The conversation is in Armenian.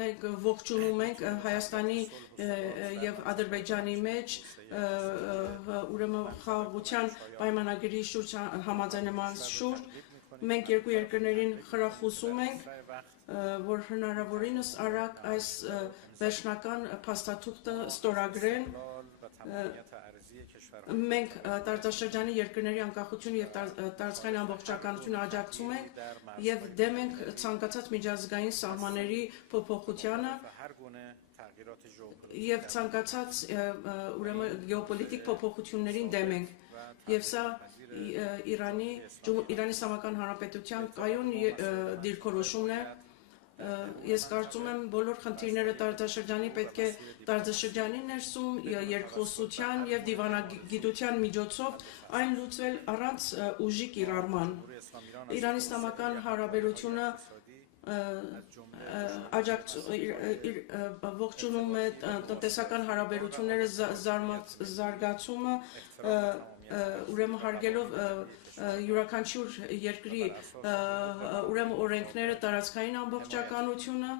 մենք ողջունում ենք Հայաստանի եւ Ադրբեջանի մեջ ուրեմն խաղաղության պայմանագրի շուրջ համաձայնման շուրջ մենք երկու երկրներին խրախուսում ենք որ հնարավորինս արագ այս վերջնական փաստաթուղթը ստորագրեն մենք տարածաշրջանի երկրների անկախություն եւ տարածքային ամբողջականություն աջակցում ենք եւ դեմ ենք ցանկացած միջազգային սահմանների փոփոխությանը եւ ցանկացած ուրեմն գեոպոլիտիկ փոփոխություններին դեմ ենք եւ սա Իրանի Իսլամական Հանրապետության կայուն դիրքորոշումն է Ես կարծում եմ բոլոր խնդիրները տարածաշրջանի պետք է տարածաշրջանի ներսում երկխոսության եւ դիվանագիտության միջոցով այն լուծվել առանց ուժի կիրառման Իրանի Իսլամական Հանրապետությունը ողջունում է տնտեսական հարաբերությունները զարգացումը ուրեմն հարգելով յուրաքանչյուր երկրի ուրեմն օրենքները տարածքային ամբողջականությունը